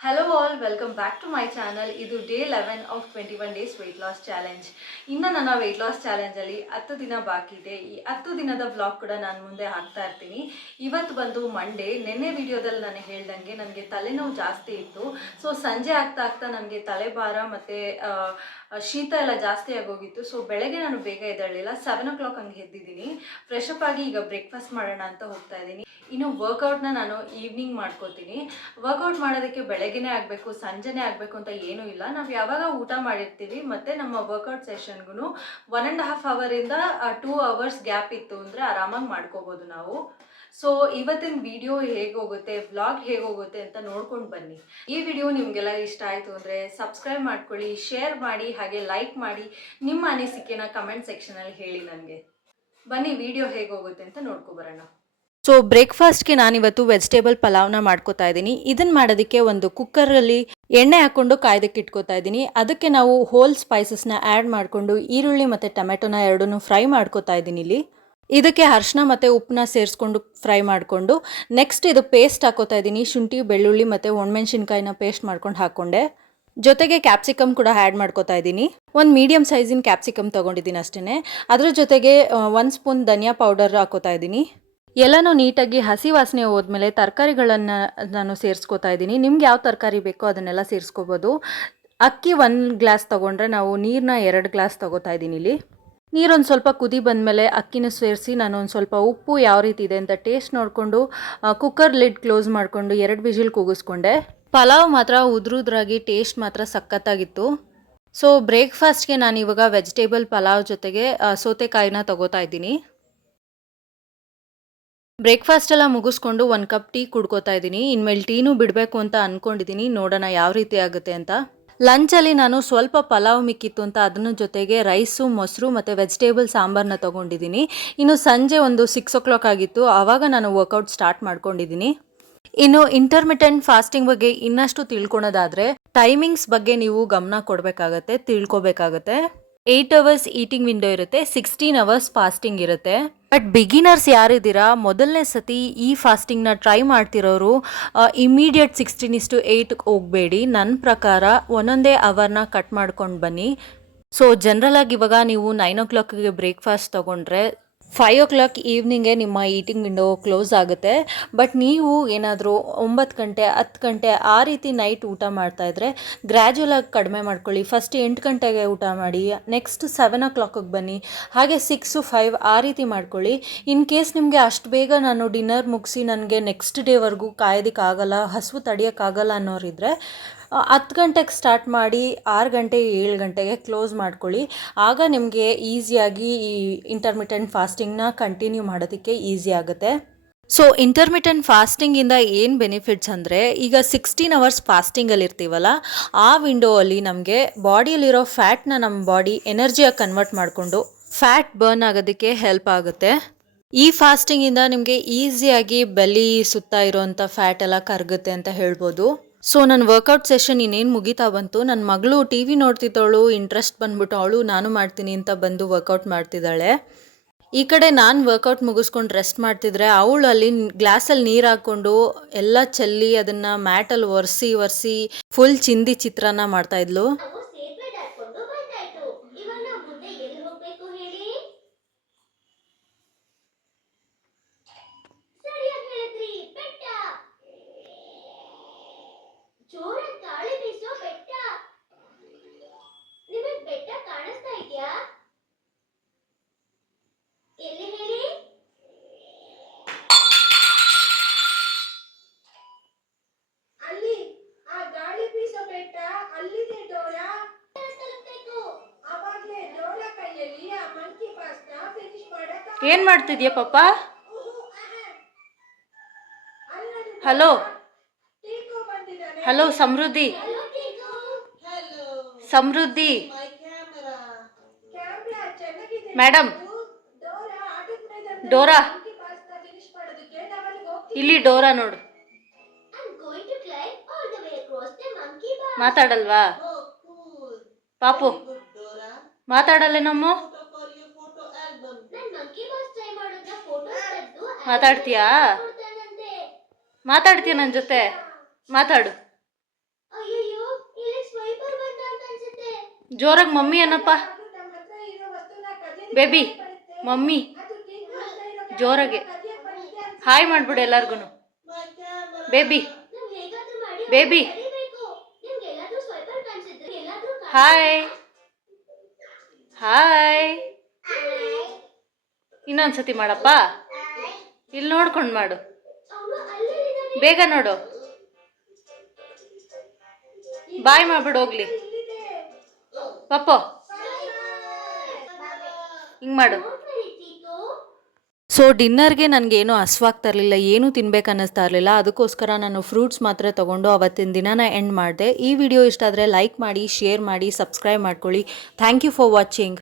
Hello all, welcome back to my channel. ಇದು day 11 of 21 days wait loss challenge. ಇನ್ನು ನನ್ನ weight loss ಚಾಲೆಂಜಲ್ಲಿ 10 ದಿನ ಬಾಕಿ ಇದೆ. ಈ 10 ದಿನದ ವ್ಲಾಗ್ ಕೂಡ ನಾನು ಮುಂದೆ ಹಾಕ್ತಾ ಇರ್ತೀನಿ. ಇವತ್ತು ಬಂದು ಮಂಡೇ. ನಿನ್ನೆ ವಿಡಿಯೋದಲ್ಲಿ ನಾನು ಹೇಳ್ದಂಗೆ ನನಗೆ ತಲೆನೋವು ಜಾಸ್ತಿ ಇತ್ತು. ಸೊ ಸಂಜೆ ಆಗ್ತಾ ನನಗೆ ತಲೆಭಾರ ಮತ್ತು ಶೀತ ಎಲ್ಲ ಜಾಸ್ತಿ ಆಗೋಗಿತ್ತು. ಸೊ ಬೆಳಗ್ಗೆ ನಾನು ಬೇಗ ಎದ್ದೇಳಲಿಲ್ಲ. 7 o'clock ಹಂಗೆ ಎದ್ದಿದ್ದೀನಿ. ಫ್ರೆಶ್ ಅಪ್ ಆಗಿ ಈಗ ಬ್ರೇಕ್ಫಾಸ್ಟ್ ಮಾಡೋಣ ಅಂತ ಹೋಗ್ತಾ ಇದ್ದೀನಿ. ಇನ್ನು ವರ್ಕೌಟ್ನ ನಾನು ಈವ್ನಿಂಗ್ ಮಾಡ್ಕೋತೀನಿ. ವರ್ಕೌಟ್ ಮಾಡೋದಕ್ಕೆ ಬೆಳಗ್ಗೆನೇ ಆಗಬೇಕು, ಸಂಜೆನೇ ಆಗಬೇಕು ಅಂತ ಏನೂ ಇಲ್ಲ. ನಾವು ಯಾವಾಗ ಊಟ ಮಾಡಿರ್ತೀವಿ ಮತ್ತು ನಮ್ಮ ವರ್ಕೌಟ್ ಸೆಷನ್ಗೂ 1.5 ಅವರಿಂದ 2 hours ಗ್ಯಾಪ್ ಇತ್ತು ಅಂದರೆ ಆರಾಮಾಗಿ ಮಾಡ್ಕೋಬೋದು ನಾವು. ಸೊ ಇವತ್ತಿನ ವಿಡಿಯೋ ಹೇಗೆ ಹೋಗುತ್ತೆ, ವ್ಲಾಗ್ ಹೇಗೆ ಹೋಗುತ್ತೆ ಅಂತ ನೋಡ್ಕೊಂಡು ಬನ್ನಿ. ಈ ವಿಡಿಯೋ ನಿಮಗೆಲ್ಲ ಇಷ್ಟ ಆಯಿತು ಅಂದರೆ ಸಬ್ಸ್ಕ್ರೈಬ್ ಮಾಡ್ಕೊಳ್ಳಿ, ಶೇರ್ ಮಾಡಿ, ಹಾಗೆ ಲೈಕ್ ಮಾಡಿ. ನಿಮ್ಮ ಅನಿಸಿಕೆನ ಕಮೆಂಟ್ ಸೆಕ್ಷನಲ್ಲಿ ಹೇಳಿ ನನಗೆ. ಬನ್ನಿ ವಿಡಿಯೋ ಹೇಗೆ ಹೋಗುತ್ತೆ ಅಂತ ನೋಡ್ಕೊಬರೋಣ. ಸೊ ಬ್ರೇಕ್ಫಾಸ್ಟ್ಗೆ ನಾನಿವತ್ತು ವೆಜಿಟೇಬಲ್ ಪಲಾವ್ನ ಮಾಡ್ಕೋತಾ ಇದ್ದೀನಿ. ಇದನ್ನು ಮಾಡೋದಕ್ಕೆ ಒಂದು ಕುಕ್ಕರಲ್ಲಿ ಎಣ್ಣೆ ಹಾಕ್ಕೊಂಡು ಕಾಯ್ದಕ್ಕೆ ಇಟ್ಕೋತಾ ಇದ್ದೀನಿ. ಅದಕ್ಕೆ ನಾವು ಹೋಲ್ ಸ್ಪೈಸಸ್ನ ಆ್ಯಡ್ ಮಾಡಿಕೊಂಡು ಈರುಳ್ಳಿ ಮತ್ತು ಟೊಮೆಟೊನ ಎರಡನ್ನೂ ಫ್ರೈ ಮಾಡ್ಕೋತಾ ಇದ್ದೀನಿ. ಇಲ್ಲಿ ಇದಕ್ಕೆ ಅರಿಶಿನ ಮತ್ತು ಉಪ್ಪನ್ನ ಸೇರಿಸ್ಕೊಂಡು ಫ್ರೈ ಮಾಡಿಕೊಂಡು ನೆಕ್ಸ್ಟ್ ಇದು ಪೇಸ್ಟ್ ಹಾಕೋತಾ ಇದ್ದೀನಿ. ಶುಂಠಿ, ಬೆಳ್ಳುಳ್ಳಿ ಮತ್ತು ಒಣಮೆಣ್ಸಿನ್ಕಾಯಿನ ಪೇಸ್ಟ್ ಮಾಡ್ಕೊಂಡು ಹಾಕ್ಕೊಂಡೆ. ಜೊತೆಗೆ ಕ್ಯಾಪ್ಸಿಕಮ್ ಕೂಡ ಆ್ಯಡ್ ಮಾಡ್ಕೋತಾ ಇದ್ದೀನಿ. ಒಂದು ಮೀಡಿಯಮ್ ಸೈಜಿನ ಕ್ಯಾಪ್ಸಿಕಮ್ ತೊಗೊಂಡಿದ್ದೀನಿ ಅಷ್ಟೇ. ಅದ್ರ ಜೊತೆಗೆ 1 ಸ್ಪೂನ್ ಧನಿಯಾ ಪೌಡರ್ ಹಾಕೋತಾ ಇದ್ದೀನಿ. ಎಲ್ಲನೂ ನೀಟಾಗಿ ಹಸಿ ವಾಸನೆ ಹೋದ್ಮೇಲೆ ತರಕಾರಿಗಳನ್ನು ನಾನು ಸೇರಿಸ್ಕೋತಾ ಇದ್ದೀನಿ. ನಿಮ್ಗೆ ಯಾವ ತರಕಾರಿ ಬೇಕೋ ಅದನ್ನೆಲ್ಲ ಸೇರಿಸ್ಕೋಬೋದು. ಅಕ್ಕಿ 1 ಗ್ಲಾಸ್ ತೊಗೊಂಡ್ರೆ ನಾವು ನೀರನ್ನ 2 ಗ್ಲಾಸ್ ತೊಗೋತಾ ಇದ್ದೀನಿ. ಇಲ್ಲಿ ನೀರೊಂದು ಸ್ವಲ್ಪ ಕುದಿ ಬಂದಮೇಲೆ ಅಕ್ಕಿನ ಸೇರಿಸಿ ನಾನು ಒಂದು ಸ್ವಲ್ಪ ಉಪ್ಪು ಯಾವ ರೀತಿ ಇದೆ ಅಂತ ಟೇಸ್ಟ್ ನೋಡಿಕೊಂಡು ಕುಕ್ಕರ್ ಲಿಡ್ ಕ್ಲೋಸ್ ಮಾಡಿಕೊಂಡು 2 ವಿಜಿಲ್ ಕೂಗಿಸ್ಕೊಂಡೆ. ಪಲಾವ್ ಮಾತ್ರ ಉದ್ರುದ್ರಾಗಿ ಟೇಸ್ಟ್ ಮಾತ್ರ ಸಖತ್ತಾಗಿತ್ತು. ಸೊ ಬ್ರೇಕ್ಫಾಸ್ಟ್ಗೆ ನಾನು ಇವಾಗ ವೆಜಿಟೇಬಲ್ ಪಲಾವ್ ಜೊತೆಗೆ ಸೌತೆಕಾಯಿನ ತೊಗೋತಾ ಇದ್ದೀನಿ. ಬ್ರೇಕ್ಫಾಸ್ಟ್ ಎಲ್ಲ ಮುಗಿಸ್ಕೊಂಡು 1 ಕಪ್ ಟೀ ಕುಡ್ಕೋತಾ ಇದ್ದೀನಿ. ಇನ್ಮೇಲೆ ಟೀನೂ ಬಿಡಬೇಕು ಅಂತ ಅಂದ್ಕೊಂಡಿದ್ದೀನಿ. ನೋಡೋಣ ಯಾವ ರೀತಿ ಆಗುತ್ತೆ ಅಂತ. ಲಂಚಲ್ಲಿ ನಾನು ಸ್ವಲ್ಪ ಪಲಾವ್ ಮಿಕ್ಕಿತ್ತು ಅಂತ ಅದನ್ನ ಜೊತೆಗೆ ರೈಸು, ಮೊಸರು ಮತ್ತು ವೆಜಿಟೇಬಲ್ ಸಾಂಬಾರನ್ನ ತೊಗೊಂಡಿದ್ದೀನಿ. ಇನ್ನು ಸಂಜೆ ಒಂದು 6 o'clock ಆಗಿತ್ತು. ಆವಾಗ ನಾನು ವರ್ಕೌಟ್ ಸ್ಟಾರ್ಟ್ ಮಾಡ್ಕೊಂಡಿದ್ದೀನಿ. ಇನ್ನು ಇಂಟರ್ಮಿಟೆಂಟ್ ಫಾಸ್ಟಿಂಗ್ ಬಗ್ಗೆ ಇನ್ನಷ್ಟು ತಿಳ್ಕೊಳೋದಾದರೆ ಟೈಮಿಂಗ್ಸ್ ಬಗ್ಗೆ ನೀವು ಗಮನ ಕೊಡಬೇಕಾಗತ್ತೆ, ತಿಳ್ಕೊಬೇಕಾಗತ್ತೆ. 8 hours ಈಟಿಂಗ್ ವಿಂಡೋ ಇರುತ್ತೆ, 16 hours ಫಾಸ್ಟಿಂಗ್ ಇರುತ್ತೆ. ಬಟ್ ಬಿಗಿನರ್ಸ್ ಯಾರಿದ್ದೀರಾ, ಮೊದಲನೇ ಸತಿ ಈ ಫಾಸ್ಟಿಂಗ್ನ ಟ್ರೈ ಮಾಡ್ತಿರೋರು ಇಮಿಡಿಯೇಟ್ 16:8 ಹೋಗಬೇಡಿ. ನನ್ನ ಪ್ರಕಾರ ಒಂದೊಂದೇ ಅವರ್ನ ಕಟ್ ಮಾಡ್ಕೊಂಡು ಬನ್ನಿ. ಸೊ ಜನರಲ್ ಆಗಿ ಇವಾಗ ನೀವು 9 o'clockಗೆ ಬ್ರೇಕ್ಫಾಸ್ಟ್ ತೊಗೊಂಡ್ರೆ 5 o'clock ಈವ್ನಿಂಗೆ ನಿಮ್ಮ ಈಟಿಂಗ್ ವಿಂಡೋ ಕ್ಲೋಸ್ ಆಗುತ್ತೆ. ಬಟ್ ನೀವು ಏನಾದರೂ 9 ಗಂಟೆ 10 ಗಂಟೆ ಆ ರೀತಿ ನೈಟ್ ಊಟ ಮಾಡ್ತಾಯಿದ್ರೆ ಗ್ರ್ಯಾಜುವಲಾಗಿ ಕಡಿಮೆ ಮಾಡ್ಕೊಳ್ಳಿ. ಫಸ್ಟ್ 8 ಗಂಟೆಗೆ ಊಟ ಮಾಡಿ, ನೆಕ್ಸ್ಟ್ 7 o'clockಗೆ ಬನ್ನಿ, ಹಾಗೆ 6 to 5 ಆ ರೀತಿ ಮಾಡ್ಕೊಳ್ಳಿ. ಇನ್ ಕೇಸ್ ನಿಮಗೆ ಅಷ್ಟು ಬೇಗ ನಾನು ಡಿನ್ನರ್ ಮುಗಿಸಿ ನನಗೆ ನೆಕ್ಸ್ಟ್ ಡೇವರೆಗೂ ಕಾಯೋದಕ್ಕಾಗಲ್ಲ, ಹಸಿವು ತಡೆಯೋಕ್ಕಾಗಲ್ಲ ಅನ್ನೋರಿದ್ರೆ 10 ಗಂಟೆಗೆ ಸ್ಟಾರ್ಟ್ ಮಾಡಿ 6 ಗಂಟೆ 7 ಗಂಟೆಗೆ ಕ್ಲೋಸ್ ಮಾಡ್ಕೊಳ್ಳಿ. ಆಗ ನಿಮಗೆ ಈಸಿಯಾಗಿ ಈ ಇಂಟರ್ಮಿಟೆಂಟ್ ಫಾಸ್ಟಿಂಗ್ನ ಕಂಟಿನ್ಯೂ ಮಾಡೋದಕ್ಕೆ ಈಸಿ ಆಗುತ್ತೆ. ಸೊ ಇಂಟರ್ಮಿಟೆಂಟ್ ಫಾಸ್ಟಿಂಗಿಂದ ಏನು ಬೆನಿಫಿಟ್ಸ್ ಅಂದರೆ, ಈಗ 16 hours ಫಾಸ್ಟಿಂಗಲ್ಲಿ ಇರ್ತೀವಲ್ಲ, ಆ ವಿಂಡೋ ಅಲ್ಲಿ ನಮಗೆ ಬಾಡಿಯಲ್ಲಿರೋ ಫ್ಯಾಟ್ನ ನಮ್ಮ ಬಾಡಿ ಎನರ್ಜಿಯಾಗಿ ಕನ್ವರ್ಟ್ ಮಾಡಿಕೊಂಡು ಫ್ಯಾಟ್ ಬರ್ನ್ ಆಗೋದಕ್ಕೆ ಹೆಲ್ಪ್ ಆಗುತ್ತೆ. ಈ ಫಾಸ್ಟಿಂಗಿಂದ ನಿಮಗೆ ಈಸಿಯಾಗಿ ಬೆಲ್ಲಿ ಸುತ್ತ ಇರೋವಂಥ ಫ್ಯಾಟ್ ಎಲ್ಲ ಕರಗುತ್ತೆ ಅಂತ ಹೇಳ್ಬೋದು. ಸೊ ನನ್ನ ವರ್ಕೌಟ್ ಸೆಷನ್ ಇನ್ನೇನು ಮುಗಿತಾ ಬಂತು. ನನ್ನ ಮಗಳು ಟಿ ವಿ ನೋಡ್ತಿದ್ದವಳು, ಇಂಟ್ರೆಸ್ಟ್ ಬಂದ್ಬಿಟ್ಟು ಅವಳು ನಾನು ಮಾಡ್ತೀನಿ ಅಂತ ಬಂದು ವರ್ಕೌಟ್ ಮಾಡ್ತಿದ್ದಾಳೆ. ಈ ಕಡೆ ನಾನು ವರ್ಕೌಟ್ ಮುಗಿಸ್ಕೊಂಡು ರೆಸ್ಟ್ ಮಾಡ್ತಿದ್ರೆ ಅವಳು ಅಲ್ಲಿ ಗ್ಲಾಸಲ್ಲಿ ನೀರು ಹಾಕ್ಕೊಂಡು ಎಲ್ಲ ಚೆಲ್ಲಿ ಅದನ್ನು ಮ್ಯಾಟಲ್ಲಿ ಒರೆಸಿ ಫುಲ್ ಚಿಂದಿ ಚಿತ್ರಾನ್ನ ಮಾಡ್ತಾಯಿದ್ಲು. ಏನು ಮಾಡ್ತಿದ್ಯಾ ಪಾಪ? ಹಲೋ ಹಲೋ ಸಮೃದ್ಧಿ, ಸಮೃದ್ಧಿ ಮೇಡಮ್, ಡೋರಾ ಇಲ್ಲಿ, ಡೋರಾ ನೋಡು. ಮಾತಾಡಲ್ವಾ ಪಾಪು? ಮಾತಾಡಲ್ಲ ನಮ್ಮ? ಮಾತಾಡ್ತೀಯಾ ನನ್ನ ಜೊತೆ? ಮಾತಾಡು. ಜೋರಾಗಿ ಮಮ್ಮಿ ಅನ್ನಪ್ಪ. ಬೇಬಿ ಮಮ್ಮಿ ಜೋರಾಗಿ ಹಾಯ್ ಮಾಡ್ಬಿಡು ಎಲ್ಲರಿಗೂ. Baby baby hi hi. ಇನ್ನೊಂದ್ಸತಿ ಮಾಡಪ್ಪ. ಇಲ್ಲಿ ನೋಡ್ಕೊಂಡು ಮಾಡು, ಬೇಗ ನೋಡು. ಬಾಯ್ ಮಾಡ್ಬಿಡು ಹೋಗ್ಲಿ. ಪಪ್ಪೋ ಹಿಂಗೆ ಮಾಡು. ಸೊ ಡಿನ್ನರ್ಗೆ ನನಗೇನು ಹಸ್ವಾಗ್ತಾ ಇರಲಿಲ್ಲ, ಏನೂ ತಿನ್ಬೇಕು ಅನ್ನಿಸ್ತಾ ಇರಲಿಲ್ಲ. ಅದಕ್ಕೋಸ್ಕರ ನಾನು ಫ್ರೂಟ್ಸ್ ಮಾತ್ರ ತೊಗೊಂಡು ಅವತ್ತಿನ ದಿನನ ಎಂಡ್ ಮಾಡಿದೆ. ಈ ವಿಡಿಯೋ ಇಷ್ಟ ಆದರೆ ಲೈಕ್ ಮಾಡಿ, ಶೇರ್ ಮಾಡಿ, ಸಬ್ಸ್ಕ್ರೈಬ್ ಮಾಡ್ಕೊಳ್ಳಿ. Thank you for watching.